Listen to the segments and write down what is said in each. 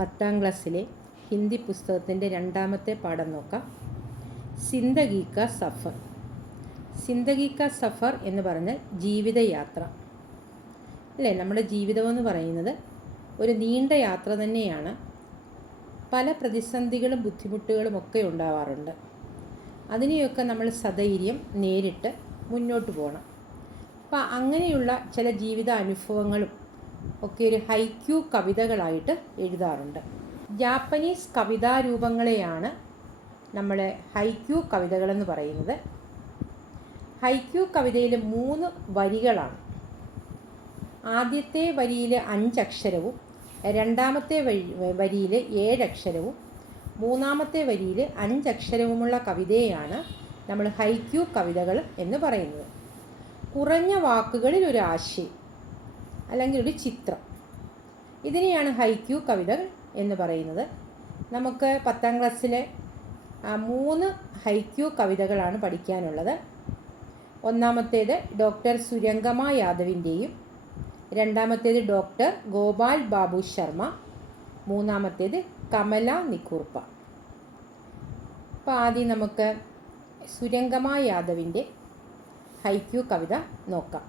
10ാം ക്ലാസ്സിലെ ഹിന്ദി പുസ്തകത്തിൻ്റെ രണ്ടാമത്തെ പാഠം നോക്കാം. സിന്ദഗി കാ സഫർ. സിന്ദഗി കാ സഫർ എന്ന് പറഞ്ഞാൽ ജീവിതയാത്ര അല്ലേ. നമ്മുടെ ജീവിതമെന്ന് പറയുന്നത് ഒരു നീണ്ട യാത്ര തന്നെയാണ്. പല പ്രതിസന്ധികളും ബുദ്ധിമുട്ടുകളും ഒക്കെ ഉണ്ടാവാറുണ്ട്. അതിനെയൊക്കെ നമ്മൾ സധൈര്യം നേരിട്ട് മുന്നോട്ട് പോകണം. അപ്പോൾ അങ്ങനെയുള്ള ചില ജീവിത അനുഭവങ്ങളും ഒക്കെ ഒരു ഹൈക്യൂ കവിതകളായിട്ട് എഴുതാറുണ്ട്. ജാപ്പനീസ് കവിതാരൂപങ്ങളെയാണ് നമ്മൾ ഹൈക്യൂ കവിതകളെന്ന് പറയുന്നത്. ഹൈക്യൂ കവിതയിൽ 3 വരികളാണ്. ആദ്യത്തെ വരിയിൽ 5 അക്ഷരവും രണ്ടാമത്തെ വരിയിൽ 7 അക്ഷരവും മൂന്നാമത്തെ വരിയിൽ 5 അക്ഷരവുമുള്ള കവിതയാണ് നമ്മൾ ഹൈക്യൂ കവിതകൾ എന്ന് പറയുന്നത്. കുറഞ്ഞ വാക്കുകളിൽ ഒരു ആശയം അല്ലെങ്കിൽ ഒരു ചിത്രം, ഇതിനെയാണ് ഹൈക്യൂ കവിതകൾ എന്ന് പറയുന്നത്. നമുക്ക് 10ാം ക്ലാസ്സിലെ 3 ഹൈക്യൂ കവിതകളാണ് പഠിക്കാനുള്ളത്. ഒന്നാമത്തേത് ഡോക്ടർ സുരംഗമ യാദവിൻ്റെയും, രണ്ടാമത്തേത് ഡോക്ടർ ഗോപാൽ ബാബു ശർമ്മ, മൂന്നാമത്തേത് കമല നിക്കൂർപ്പ. അപ്പോൾ ആദ്യം നമുക്ക് സുരംഗമ യാദവിൻ്റെ ഹൈക്യൂ കവിത നോക്കാം.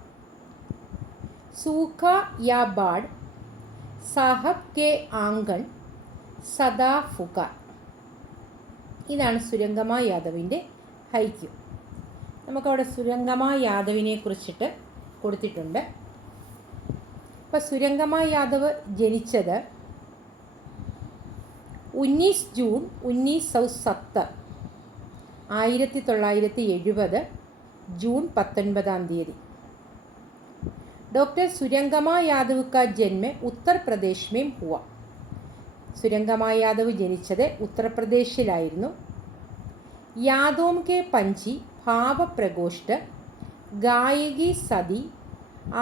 സൂഖ യാ ബാഡ് സാഹബ് കെ ആംഗൺ സദാ ഫുക. ഇതാണ് സുരംഗമ യാദവിൻ്റെ ഹൈക്യൂ. നമുക്കവിടെ സുരംഗമ യാദവിനെ കുറിച്ചിട്ട് കൊടുത്തിട്ടുണ്ട്. അപ്പോൾ സുരംഗമ യാദവ് ജനിച്ചത് 19 ജൂൺ 1970, 1970 जून 19 डॉक्टर सुरंगमा यादव का जन्म उत्तर प्रदेश में हुआ. സുരംഗമ യാദവ് ജനിച്ചത് ഉത്തർപ്രദേശിലായിരുന്നു. യാദോം കെ പഞ്ചി, ഭാവപ്രകോഷ്ഠ, ഗായകി സതി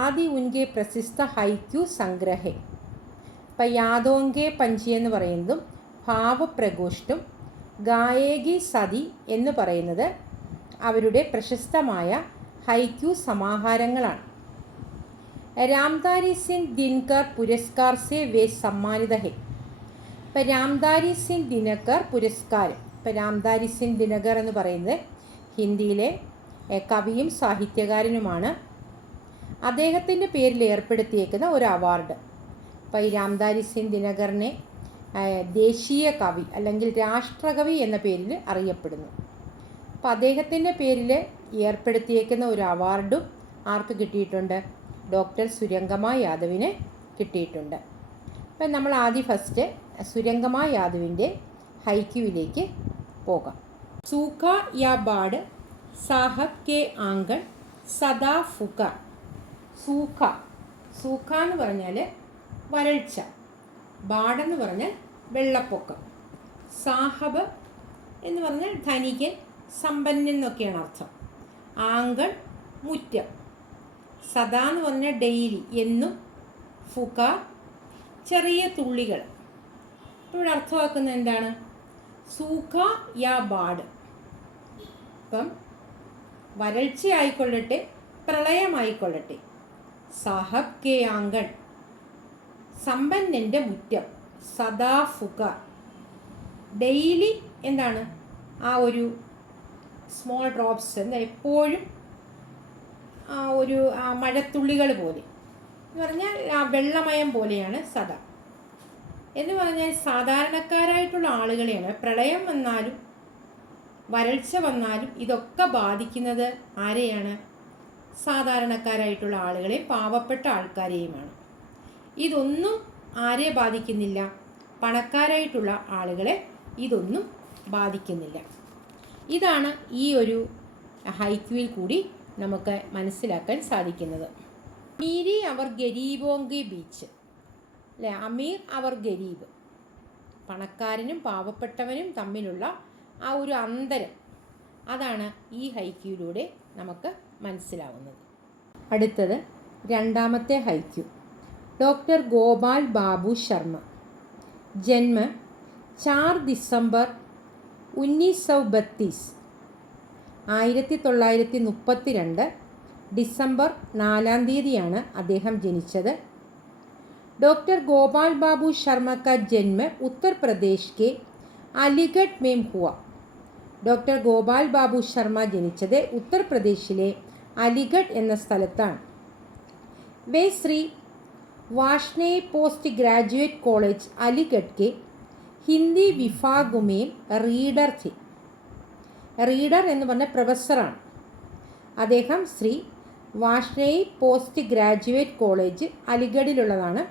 ആദി ഉൻകെ പ്രസിദ്ധ ഹൈക്യൂ സംഗ്രഹേ. ഇപ്പം യാദോം കെ പഞ്ചി എന്ന് പറയുന്നതും ഭാവപ്രകോഷ്ഠും ഗായകി സതി എന്ന് പറയുന്നത് അവരുടെ പ്രശസ്തമായ ഹൈക്യൂ സമാഹാരങ്ങളാണ്. രാംധാരി സിംഗ് ദിനകർ പുരസ്കാർ സെ വേ സമ്മാനിത ഹെ. ഇപ്പം രാംധാരി സിംഗ് ദിനകർ പുരസ്കാരം, ഇപ്പം രാംധാരി സിംഗ് ദിനകർ എന്ന് പറയുന്നത് ഹിന്ദിയിലെ കവിയും സാഹിത്യകാരനുമാണ്. അദ്ദേഹത്തിൻ്റെ പേരിൽ ഏർപ്പെടുത്തിയേക്കുന്ന ഒരു അവാർഡ്. അപ്പോൾ ഈ രാംധാരി സിംഗ് ദിനകറിനെ ദേശീയ കവി അല്ലെങ്കിൽ രാഷ്ട്രകവി എന്ന പേരിൽ അറിയപ്പെടുന്നു. അപ്പോൾ അദ്ദേഹത്തിൻ്റെ പേരിൽ ഏർപ്പെടുത്തിയേക്കുന്ന ഒരു അവാർഡും ആർക്ക് കിട്ടിയിട്ടുണ്ട്? ഡോക്ടർ സുരംഗമ യാദവിന് കിട്ടിയിട്ടുണ്ട്. അപ്പം നമ്മൾ ഫസ്റ്റ് സുരംഗമ യാദവിൻ്റെ ഹൈക്യൂവിലേക്ക് പോകാം. സൂഖ യാ ബാഡ് സാഹബ് കെ ആംഗൺ സദാ ഫുക. സൂഖ, സൂഖ എന്ന് പറഞ്ഞാൽ വരൾച്ച, ബാഡെന്ന് പറഞ്ഞാൽ വെള്ളപ്പൊക്കം, സാഹബ് എന്ന് പറഞ്ഞാൽ ധനികൻ, സമ്പന്നൻ എന്നൊക്കെയാണ് അർത്ഥം. ആംഗൺ മുറ്റം, സദാ എന്ന് പറഞ്ഞാൽ ഡെയിലി എന്നും, ഫുക ചെറിയ തുള്ളികൾ. ഇവിടെ അർത്ഥമാക്കുന്നത് എന്താണ്? സൂഖ യാ ബാഡ്, ഇപ്പം വരൾച്ചയായിക്കൊള്ളട്ടെ പ്രളയമായിക്കൊള്ളട്ടെ, സാഹബ് കെ ആംഗൺ സമ്പന്നൻ്റെ മുറ്റം, സദാ ഫുക ഡെയിലി എന്താണ് ആ ഒരു സ്മോൾ ഡ്രോപ്സ്, എന്താ എപ്പോഴും ആ ഒരു മഴത്തുള്ളികൾ പോലെ എന്ന് പറഞ്ഞാൽ ആ വെള്ളമയം പോലെയാണ് സദാ എന്ന് പറഞ്ഞാൽ സാധാരണക്കാരായിട്ടുള്ള ആളുകളെയാണ്. പ്രളയം വന്നാലും വരൾച്ച വന്നാലും ഇതൊക്കെ ബാധിക്കുന്നത് ആരെയാണ്? സാധാരണക്കാരായിട്ടുള്ള ആളുകളെയും പാവപ്പെട്ട ആൾക്കാരെയുമാണ്. ഇതൊന്നും ആരെ ബാധിക്കുന്നില്ല? പണക്കാരായിട്ടുള്ള ആളുകളെ ഇതൊന്നും ബാധിക്കുന്നില്ല. ഇതാണ് ഈ ഒരു ഹൈക്യൂവിൽ കൂടി നമുക്ക് മനസ്സിലാക്കാൻ സാധിക്കുന്നത്. അമീരി അവർ ഗരീബോങ്കി ബീച്ച് അല്ലേ. അമീർ അവർ ഗരീബ്, പണക്കാരനും പാവപ്പെട്ടവനും തമ്മിലുള്ള ആ ഒരു അന്തരം, അതാണ് ഈ ഹൈക്യൂയിലൂടെ നമുക്ക് മനസ്സിലാവുന്നത്. അടുത്തത് രണ്ടാമത്തെ ഹൈക്യൂ. ഡോക്ടർ ഗോപാൽ ബാബു ശർമ്മ, ജന്മ 4 ദിസംബർ 1932, 1932 ഡിസംബർ 4 അദ്ദേഹം ജനിച്ചത്. डॉक्टर गोपाल बाबू शर्मा का जन्म उत्तर प्रदेश के अलीगढ़ में हुआ. ഡോക്ടർ ഗോപാൽ ബാബു ശർമ്മ ജനിച്ചത് ഉത്തർപ്രദേശിലെ അലിഗഡ് എന്ന സ്ഥലത്താണ്. വേ Shri Varshney post graduate college Aligarh के ഹിന്ദി വിഭാഗുമേം റീഡർ थे. റീഡർ എന്ന് പറഞ്ഞ പ്രൊഫസറാണ്. അദ്ദേഹം Shri Varshney post graduate college അലിഗഡിലുള്ളതാണ്.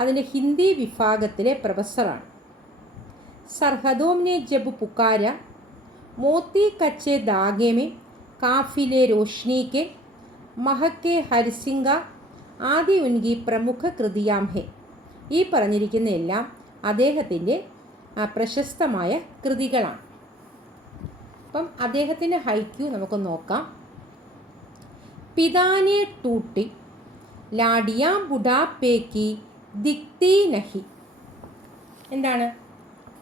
അതിൻ്റെ ഹിന്ദി വിഭാഗത്തിലെ പ്രൊഫസറാണ്. സർഹദോം ने जब पुकारा मोती कच्चे धागे में काफिले रोशनी के महके हरसिंഗ ആദി ഉൻകി പ്രമുഖ കൃതിയാം ഹെ. ഈ പറഞ്ഞിരിക്കുന്ന എല്ലാം അദ്ദേഹത്തിൻ്റെ പ്രശസ്തമായ കൃതികളാണ്. അപ്പം അദ്ദേഹത്തിൻ്റെ ഹൈക്യു നമുക്ക് നോക്കാം. പിതാനെ ടൂട്ടി ലാഡിയാം ബുഡാപ്പേക്കി ദിക്തി നഹി. എന്താണ്?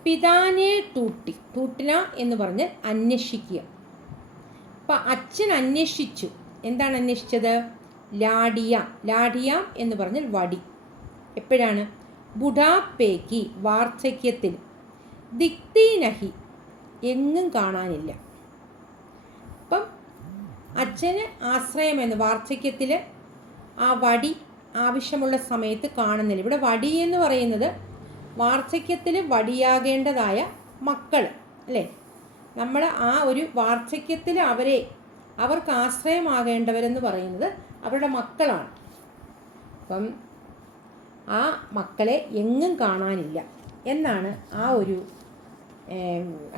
പിതാനെ ടൂട്ടി, ടൂട്ടിന എന്ന് പറഞ്ഞ് അന്വേഷിക്കുക. അപ്പം അച്ഛൻ അന്വേഷിച്ചു. എന്താണ് അന്വേഷിച്ചത്? ലാഡിയാം. ലാഡിയാം എന്ന് പറഞ്ഞാൽ വടി. എപ്പോഴാണ്? ബുഡാപ്പേക്ക്, വാർദ്ധക്യത്തിൽ. ദിക്തി നഹി, എങ്ങും കാണാനില്ല. അപ്പം അച്ഛന് ആശ്രയമെന്ന് വാർദ്ധക്യത്തിൽ ആ വടി ആവശ്യമുള്ള സമയത്ത് കാണുന്നില്ല. ഇവിടെ വടി എന്ന് പറയുന്നത് വാർദ്ധക്യത്തിൽ വടിയാകേണ്ടതായ മക്കൾ അല്ലേ? നമ്മൾ ആ ഒരു വാർദ്ധക്യത്തിൽ അവർക്ക് ആശ്രയമാകേണ്ടവരെന്ന് പറയുന്നത് അവരുടെ മക്കളാണ്. അപ്പം ആ മക്കളെ എങ്ങും കാണാനില്ല എന്നാണ് ആ ഒരു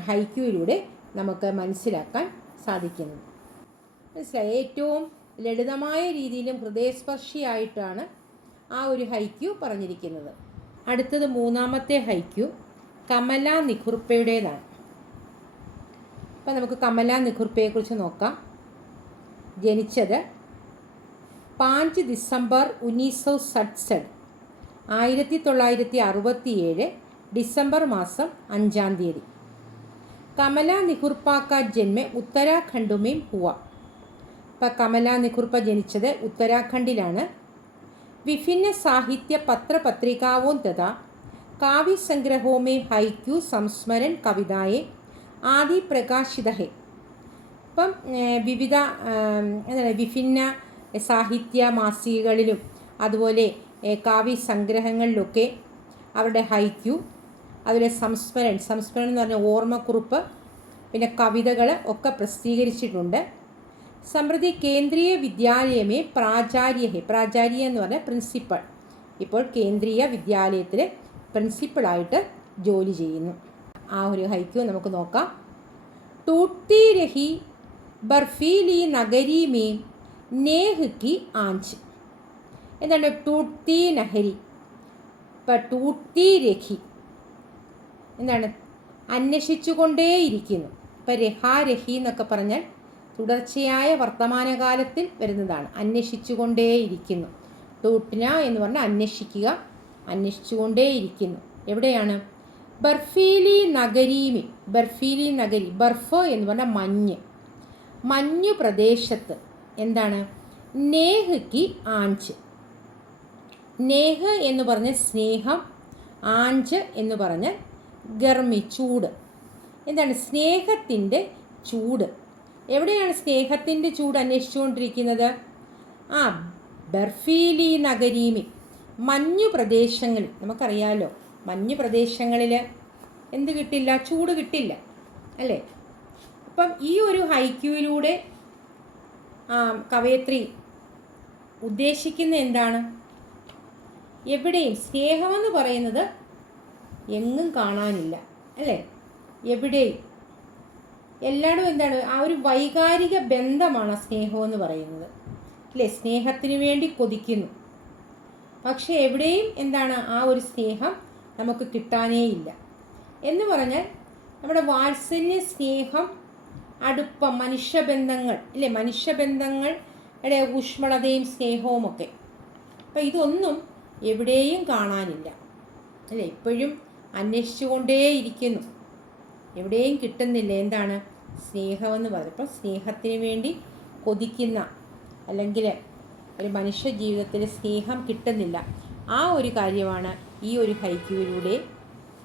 ഹൈക്യൂയിലൂടെ നമുക്ക് മനസ്സിലാക്കാൻ സാധിക്കുന്നത്. മനസ്സിലായി? ഏറ്റവും ലളിതമായ രീതിയിലും ഹൃദയസ്പർശിയായിട്ടാണ് ആ ഒരു ഹൈക്യു പറഞ്ഞിരിക്കുന്നത്. അടുത്തത് മൂന്നാമത്തെ ഹൈക്യു കമല നിഖുർപ്പയുടേതാണ്. അപ്പം നമുക്ക് കമല നിഖുർപ്പയെക്കുറിച്ച് നോക്കാം. ജനിച്ചത് 5 ഡിസംബർ 1967, 1967 ഡിസംബർ മാസം 5-ാം തീയതി. കമല നിഖുർപ്പ കാ ജന്മ ഉത്തരാഖണ്ഡ് में हुआ. അപ്പം കമല നിഖുർപ്പ ജനിച്ചത് ഉത്തരാഖണ്ഡിലാണ്. विभिन्न साहित्य पत्र पत्रिकाओं तथा काव्य संग्रहों में हൈക്യു സംസ്മരൺ കവിതായെ ആദി പ്രകാശിത ഹെ. ഇപ്പം വിവിധ വിഭിന്ന സാഹിത്യ മാസികകളിലും അതുപോലെ കാവ്യ സംഗ്രഹങ്ങളിലൊക്കെ അവരുടെ ഹൈക്യു, അതുപോലെ സംസ്മരൺ എന്ന് പറഞ്ഞ ഓർമ്മക്കുറിപ്പ്, പിന്നെ കവിതകൾ ഒക്കെ പ്രസിദ്ധീകരിച്ചിട്ടുണ്ട്. സമൃദ്ധി കേന്ദ്രീയ വിദ്യാലയമേ പ്രാചാര്യ എന്ന് പറഞ്ഞാൽ പ്രിൻസിപ്പൾ. ഇപ്പോൾ കേന്ദ്രീയ വിദ്യാലയത്തിൽ പ്രിൻസിപ്പളായിട്ട് ജോലി ചെയ്യുന്നു. ആ ഒരു ഹൈക്യു നമുക്ക് നോക്കാം. ടൂട്ടി രഹി ബർഫീലി നഗരി മേ നേഹ് കി ആഞ്ച്. എന്താണ് ടൂട്ടി നഹരി? ഇപ്പം ടൂട്ടി രഹി എന്താണ്? അന്വേഷിച്ചുകൊണ്ടേയിരിക്കുന്നു. ഇപ്പം രഹാരഹി എന്നൊക്കെ പറഞ്ഞാൽ തുടർച്ചയായ വർത്തമാനകാലത്തിൽ വരുന്നതാണ്. അന്വേഷിച്ചുകൊണ്ടേയിരിക്കുന്നു. ടൂട്ടിന എന്ന് പറഞ്ഞാൽ അന്വേഷിക്കുക, അന്വേഷിച്ചുകൊണ്ടേയിരിക്കുന്നു. എവിടെയാണ്? ബർഫീലി നഗരീമി. ബർഫീലി നഗരി, ബർഫ് എന്ന് പറഞ്ഞാൽ മഞ്ഞ്, മഞ്ഞു പ്രദേശത്ത്. എന്താണ്? നേഹ് കി ആഞ്ച്. നേഹ് എന്ന് പറഞ്ഞ സ്നേഹം, ആഞ്ച് എന്ന് പറഞ്ഞാൽ ഗർമി, ചൂട്. എന്താണ്? സ്നേഹത്തിൻ്റെ ചൂട്. എവിടെയാണ് സ്നേഹത്തിൻ്റെ ചൂട് അന്വേഷിച്ചുകൊണ്ടിരിക്കുന്നത്? ബർഫീലി നഗരീമി, മഞ്ഞു പ്രദേശങ്ങളിൽ. നമുക്കറിയാമല്ലോ, മഞ്ഞു പ്രദേശങ്ങളിൽ എന്ത് കിട്ടില്ല? ചൂട് കിട്ടില്ല അല്ലേ? അപ്പം ഈ ഒരു ഹൈക്യൂയിലൂടെ കവയത്രി ഉദ്ദേശിക്കുന്ന എന്താണ്? എവിടെയും സ്നേഹമെന്ന് പറയുന്നത് എങ്ങും കാണാനില്ല അല്ലേ? എവിടെയും എല്ലായിടും എന്താണ്? ആ ഒരു വൈകാരിക ബന്ധമാണ് സ്നേഹമെന്ന് പറയുന്നത് അല്ലേ? സ്നേഹത്തിന് വേണ്ടി കൊതിക്കുന്നു, പക്ഷേ എവിടെയും എന്താണ്? ആ ഒരു സ്നേഹം നമുക്ക് കിട്ടാനേയില്ല എന്ന് പറഞ്ഞാൽ നമ്മുടെ വാത്സല്യ, സ്നേഹം, അടുപ്പം, മനുഷ്യബന്ധങ്ങൾ ഇല്ലേ? മനുഷ്യബന്ധങ്ങളുടെ ഊഷ്മളതയും സ്നേഹവുമൊക്കെ. അപ്പം ഇതൊന്നും എവിടെയും കാണാനില്ല അല്ലേ? ഇപ്പോഴും അന്വേഷിച്ചുകൊണ്ടേയിരിക്കുന്നു, എവിടെയും കിട്ടുന്നില്ല. എന്താണ്? സ്നേഹമെന്ന് പറയുമ്പോൾ സ്നേഹത്തിന് വേണ്ടി കൊതിക്കുന്ന, അല്ലെങ്കിൽ ഒരു മനുഷ്യ ജീവിതത്തിൽ സ്നേഹം കിട്ടുന്നില്ല. ആ ഒരു കാര്യമാണ് ഈ ഒരു ഹൈക്യൂവിലൂടെ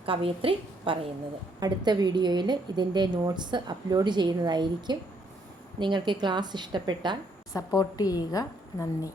കവയിത്രി പറയുന്നത്. അടുത്ത വീഡിയോയിൽ ഇതിൻ്റെ നോട്ട്സ് അപ്ലോഡ് ചെയ്യുന്നതായിരിക്കും. നിങ്ങൾക്ക് ക്ലാസ് ഇഷ്ടപ്പെട്ടാൽ സപ്പോർട്ട് ചെയ്യുക. നന്ദി.